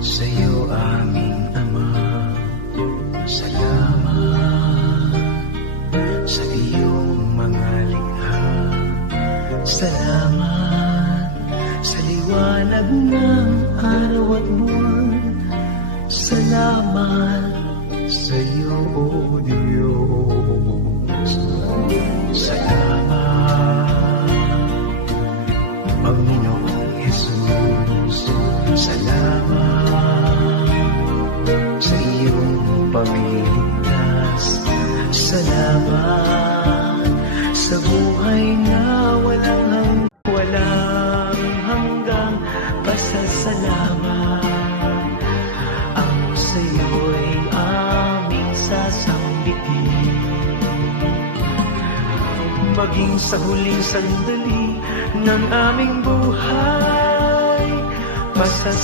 Sa'yo aming Ama, salamat sa iyong mga likha. Salamat sa liwanag ng araw at buwan. Salamat sa iyo, O oh Diyos. Salamat, Panginoong Jesus. Salamat. Pagliligtas. Salamat sa buhay na walang hang walang hanggang pasasalamat. Ang sa'yo'y aming sasambitin. Maging sa huling sandali ng aming buhay, pasasalamat.